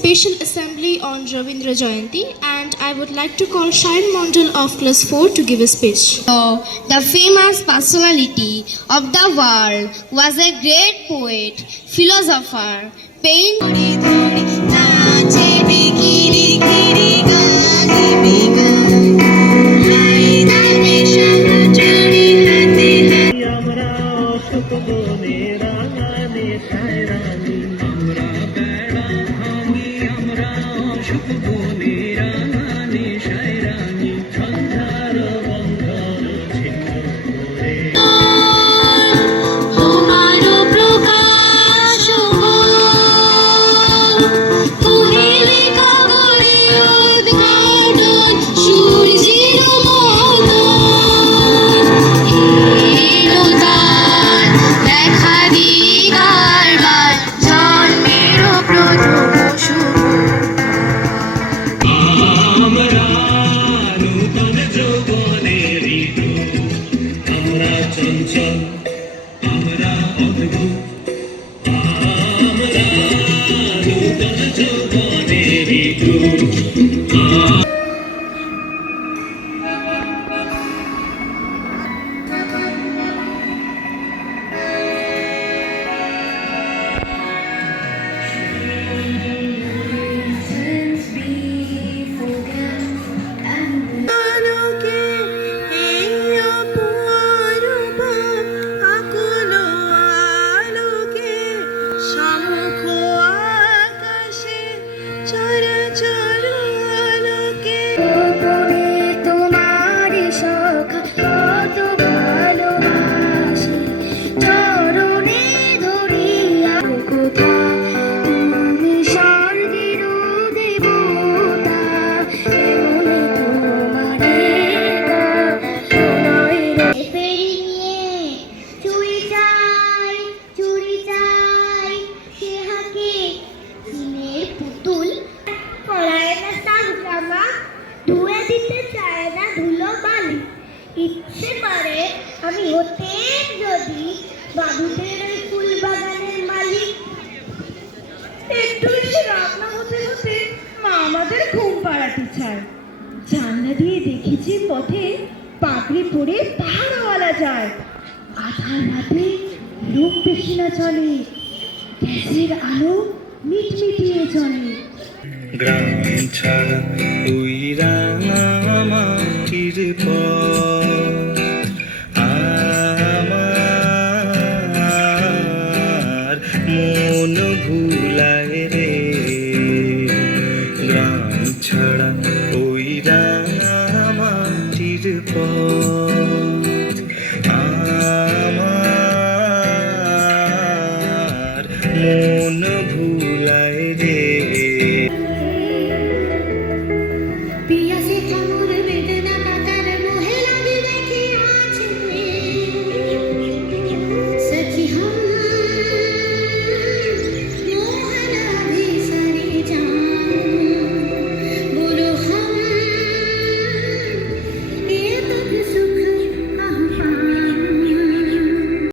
special assembly on Ravindra Jayanti, and I would like to call Shayan Mondal of class 4 to give a speech. The famous personality of the world was a great poet, philosopher, ইচ্ছে করে আমি হতে যদি বাবুদের ওই ফুল বাগানের মালিক। একটু বেশি রান্না হতে হতে মা আমাদের ঘুম পাড়াতে চায়। জানলা দিয়ে দেখেছি পথে পাগড়ি পরে পাহাড়ওয়ালা যায়। আধার রাতে লোক বেশি না চলে, গ্যাসের আলো মিটমিটিয়ে চলে। গ্রাম ছাড়া ওই রাঙামাটির পথ আমার মন ভুলায় রে।